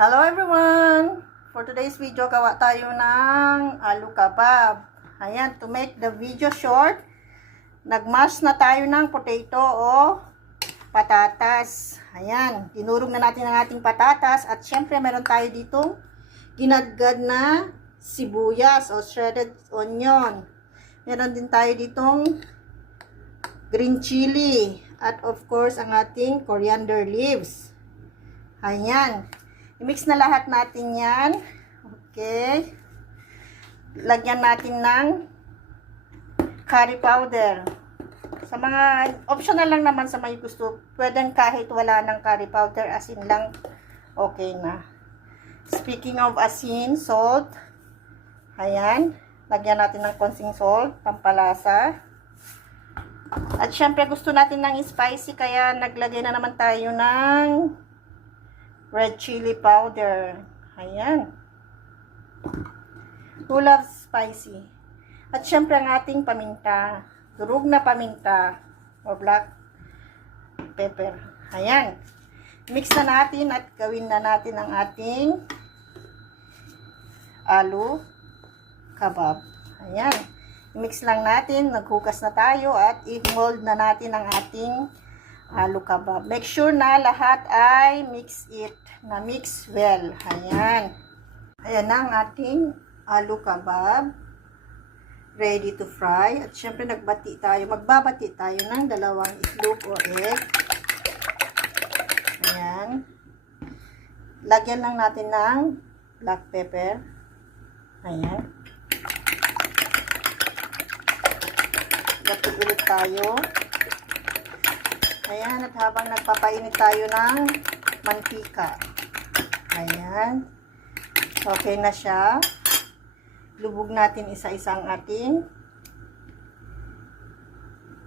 Hello everyone! For today's video, gawa tayo ng aloo kebab. Ayan, to make the video short, nagmash na tayo ng potato o patatas. Ayan, dinurog na natin ang ating patatas at syempre meron tayo ditong ginadgad na sibuyas o shredded onion. Meron din tayo ditong green chili at of course ang ating coriander leaves. Ayan. I-mix na lahat natin yan. Okay. Lagyan natin ng curry powder. Sa mga optional lang naman sa may gusto, pwedeng kahit wala ng curry powder, asin lang, okay na. Speaking of asin, salt. Ayan. Lagyan natin ng konting salt, pampalasa. At syempre gusto natin ng spicy, kaya naglagay na naman tayo ng red chili powder. Ayan. Who loves spicy? At syempre ang ating paminta. Durog na paminta. O black pepper. Ayan. Mix na natin at gawin na natin ang ating aloo kebab. Ayan. Mix lang natin. Naghugas na tayo at i-mold na natin ang ating aloo kebab. Make sure na lahat ay mix well. Ayan. Ayan na ang ating aloo kebab. Ready to fry. At syempre magbabati tayo ng dalawang itlog o egg. Ayan. Lagyan lang natin ng black pepper. Ayan. Gatid ulit tayo. Ayan, at habang nagpapainit tayo ng mantika. Ayan. Okay na siya. Lubog natin isa-isa ang ating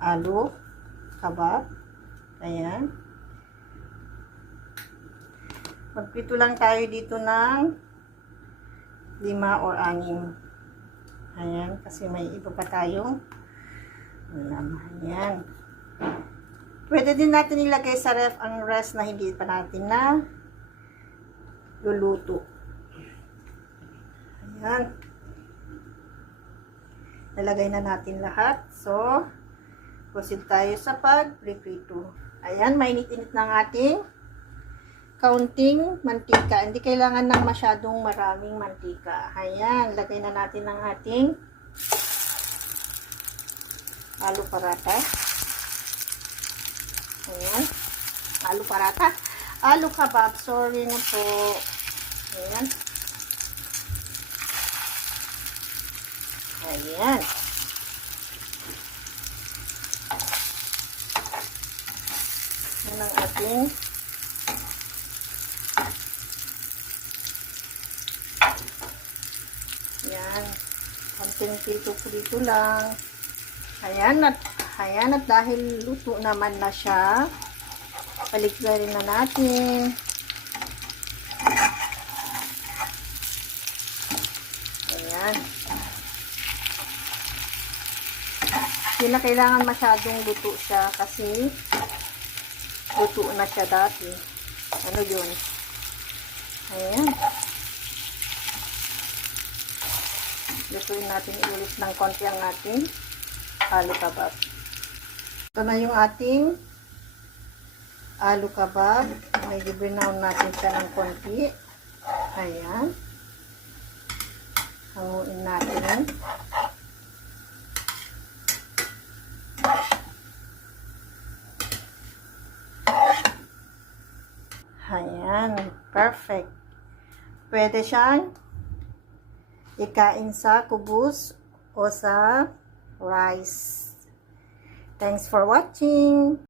aloo kebab. Ayan. Magpito lang tayo dito ng 5 or 6. Ayan, kasi may iba pa tayong ayan. Pwede din natin ilagay sa ref ang rest na hindi pa natin na luluto. Ayan. Nalagay na natin lahat. So, proceed tayo sa pag-prito. Ayan, mainit-init ng ating kaunting mantika. Hindi kailangan ng masyadong maraming mantika. Ayan, lagay na natin ang ating aloo paratha. Ayan. Aloo paratha. Aloo kebab. Sorry na po. Ayan. Ayan. Yan ang ating yan. Konting prito lang. Ayan at dahil luto naman na siya, paligsarin na natin. Ayan. Hindi na kailangan masyadong luto siya kasi luto na siya dati. Ano yun? Ayan. Lutuin natin ulit ng konti ang ating aloo kebab. Ito na yung ating aloo kebab. Medyo brown natin siya ng konti. Ayan. Hanguin natin. Ayan. Perfect. Pwede siyang ikain sa kubos o sa rice. Thanks for watching.